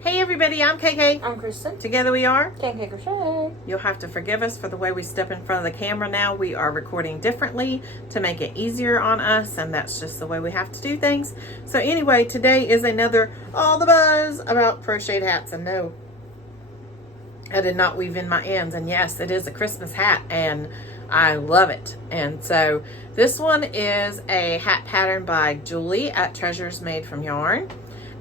Hey everybody, I'm KK. I'm Kristen. Together we are KK Crochet. You'll have to forgive us for the way we step in front of the camera now. We are recording differently to make it easier on us, and that's just the way we have to do things. So anyway, today is another All the Buzz about crocheted hats. And no, I did not weave in my ends. And yes, it is a Christmas hat, and I love it. And so this one is a hat pattern by Julie at Treasures Made from Yarn.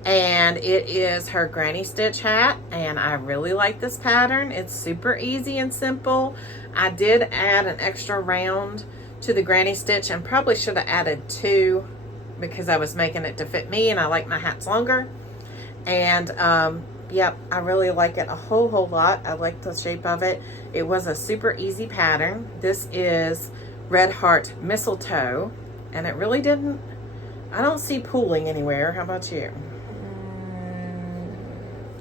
And it is her granny stitch hat, and I really like this pattern. It's super easy and simple. I did add an extra round to the granny stitch, and probably should have added 2 because I was making it to fit me, and I like my hats longer. And yep, I really like it a whole lot. I like the shape of it. It was a super easy pattern. This is Red Heart Mistletoe, and it really didn't, I don't see pooling anywhere. How about you?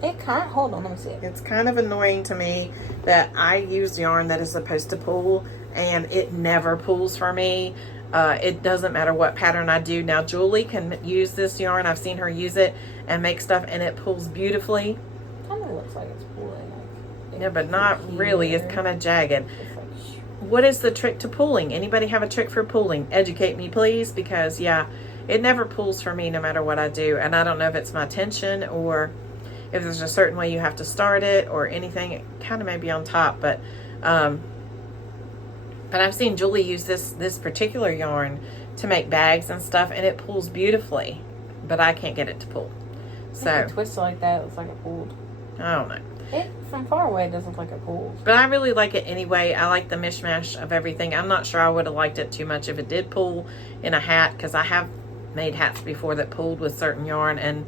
It can't, hold on, let me see it. It's kind of annoying to me that I use yarn that is supposed to pool, and it never pools for me. It doesn't matter what pattern I do. Now Julie can use this yarn. I've seen her use it and make stuff, and it pulls beautifully. Kind of looks like it's pooling. Yeah, but not really. It's kind of jagged. What is the trick to pooling? Anybody have a trick for pooling? Educate me, please, because yeah, it never pools for me no matter what I do. And I don't know if it's my tension or if there's a certain way you have to start it or anything. It kind of may be on top, but I've seen Julie use this particular yarn to make bags and stuff, and it pulls beautifully, but I can't get it to pull. So if it twists like that, it looks like it pulled. I don't know. It from far away, it doesn't look like it pulls. But I really like it anyway. I like the mishmash of everything. I'm not sure I would have liked it too much if it did pull in a hat, because I have made hats before that pulled with certain yarn and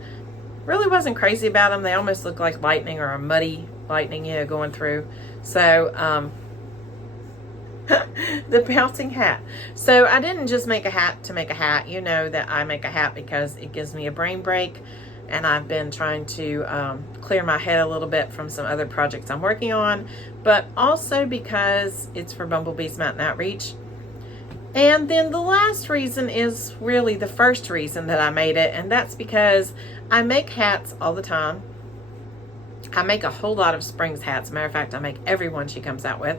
really wasn't crazy about them. They almost look like lightning, or a muddy lightning, going through. So the bouncing hat. So I didn't just make a hat to make a hat. You know that I make a hat because it gives me a brain break, and I've been trying to clear my head a little bit from some other projects I'm working on, but also because it's for Bumblebee's Mountain Outreach. And then the last reason is really the first reason that I made it, and that's because I make hats all the time. I make a whole lot of Springs hats. Matter of fact, I make every one she comes out with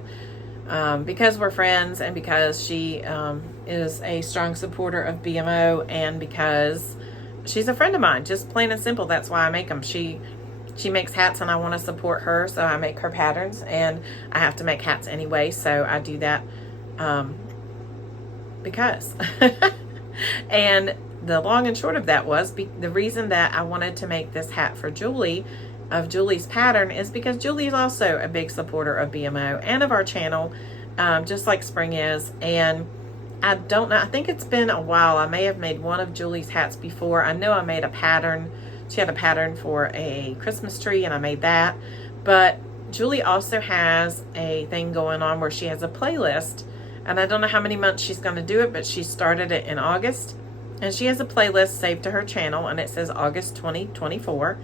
because we're friends, and because she is a strong supporter of BMO, and because she's a friend of mine. Just plain and simple, that's why I make them. She makes hats, and I want to support her, so I make her patterns, and I have to make hats anyway, so I do that because. And the long and short of that was the reason that I wanted to make this hat for Julie, of Julie's pattern, is because Julie is also a big supporter of BMO and of our channel, just like Spring is. And I don't know, I think it's been a while. I may have made one of Julie's hats before. I know I made a pattern. She had a pattern for a Christmas tree, and I made that. But Julie also has a thing going on where she has a playlist, and I don't know how many months she's going to do it, but she started it in August, and she has a playlist saved to her channel, and it says August 2024.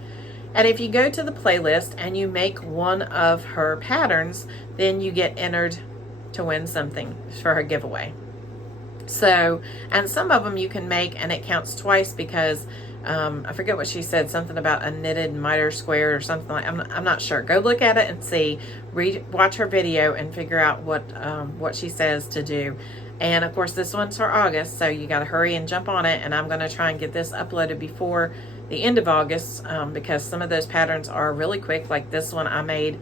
And if you go to the playlist and you make one of her patterns, then you get entered to win something for her giveaway. So, and some of them you can make and it counts twice, because I forget what she said, something about a knitted miter squared or something like. I'm not sure. Go look at it and see. Watch her video and figure out what she says to do. And of course, this one's for August, so you got to hurry and jump on it. And I'm going to try and get this uploaded before the end of August, because some of those patterns are really quick. Like this one, I made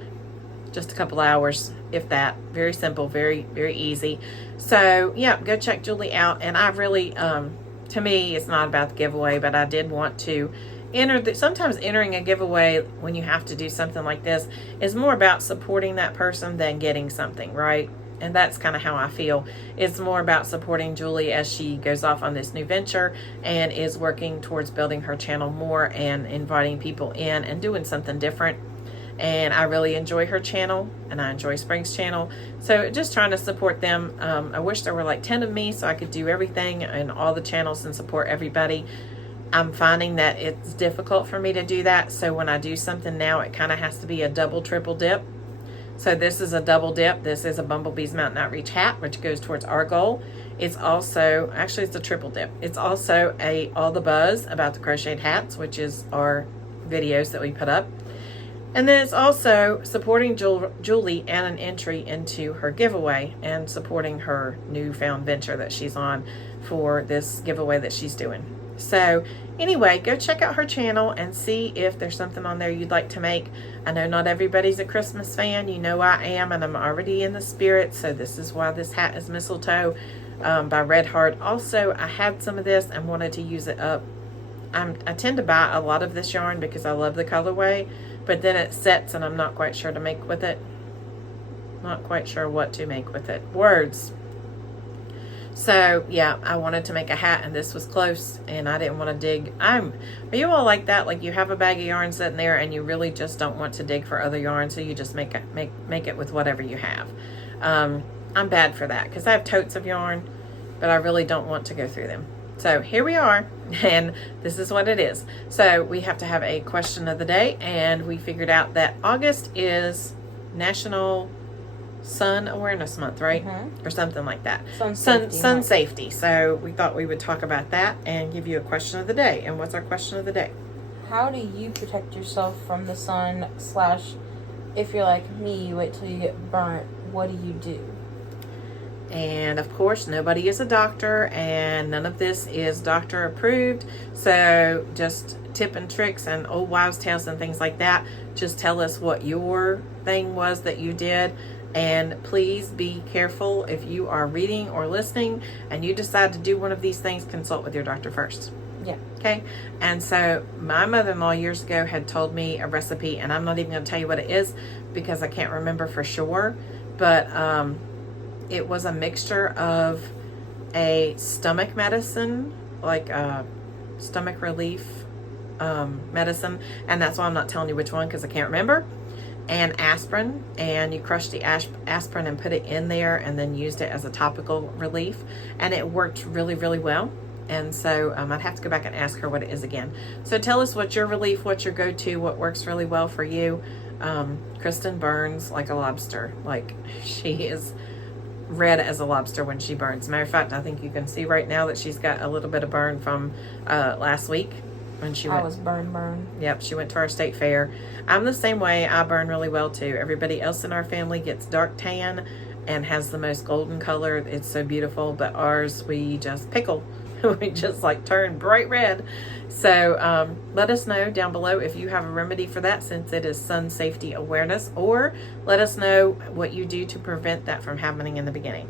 just a couple hours, if that. Very simple, very, very easy. So yeah, go check Julie out. And I really, to me, it's not about the giveaway, but I did want to enter sometimes entering a giveaway when you have to do something like this is more about supporting that person than getting something, right? And that's kind of how I feel. It's more about supporting Julie as she goes off on this new venture and is working towards building her channel more and inviting people in and doing something different. And I really enjoy her channel, and I enjoy Spring's channel. So just trying to support them. I wish there were like 10 of me so I could do everything and all the channels and support everybody. I'm finding that it's difficult for me to do that. So when I do something now, it kind of has to be a double, triple dip. So this is a double dip. This is a Bumblebee's Mountain Outreach hat, which goes towards our goal. It's also, actually it's a triple dip. It's also a All the Buzz about the crocheted hats, which is our videos that we put up. And then it's also supporting Julie and an entry into her giveaway and supporting her newfound venture that she's on for this giveaway that she's doing. So anyway, go check out her channel and see if there's something on there you'd like to make. I know not everybody's a Christmas fan. You know I am, and I'm already in the spirit. So this is why this hat is Mistletoe by Red Heart. Also, I had some of this and wanted to use it up. I tend to buy a lot of this yarn because I love the colorway, but then it sets and I'm not quite sure to make with it. Not quite sure what to make with it. Words. So yeah, I wanted to make a hat and this was close and I didn't want to dig. Are you all like that? Like you have a bag of yarn sitting there and you really just don't want to dig for other yarn, so you just make it with whatever you have. I'm bad for that because I have totes of yarn, but I really don't want to go through them. So here we are, and this is what it is. So we have to have a question of the day, and we figured out that August is National Sun Awareness Month, right? Or something like that. Sun safety. So we thought we would talk about that and give you a question of the day. And what's our question of the day? How do you protect yourself from the sun / if you're like me, you wait till you get burnt, what do you do? And of course, nobody is a doctor and none of this is doctor approved. So just tip and tricks and old wives' tales and things like that. Just tell us what your thing was that you did. And please be careful if you are reading or listening and you decide to do one of these things, consult with your doctor first. Yeah. Okay. And so my mother-in-law years ago had told me a recipe, and I'm not even going to tell you what it is because I can't remember for sure. But it was a mixture of a stomach medicine, like a stomach relief medicine, and that's why I'm not telling you which one because I can't remember, and aspirin, and you crushed the aspirin and put it in there and then used it as a topical relief, and it worked really, really well. And so I'd have to go back and ask her what it is again. So tell us what's your relief, what's your go-to, what works really well for you. Kristen burns like a lobster. Like, she is red as a lobster when she burns. Matter of fact, I think you can see right now that she's got a little bit of burn from last week when she went. I was burn. Yep, she went to our state fair. I'm the same way. I burn really well too. Everybody else in our family gets dark tan and has the most golden color. It's so beautiful, but ours, we just pickle. We just like turn bright red. So let us know down below if you have a remedy for that, since it is Sun Safety Awareness, or let us know what you do to prevent that from happening in the beginning.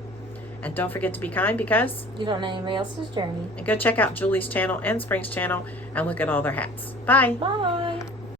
And don't forget to be kind, because you don't know anybody else's journey. And go check out Julie's channel and Spring's channel and look at all their hats. Bye. Bye.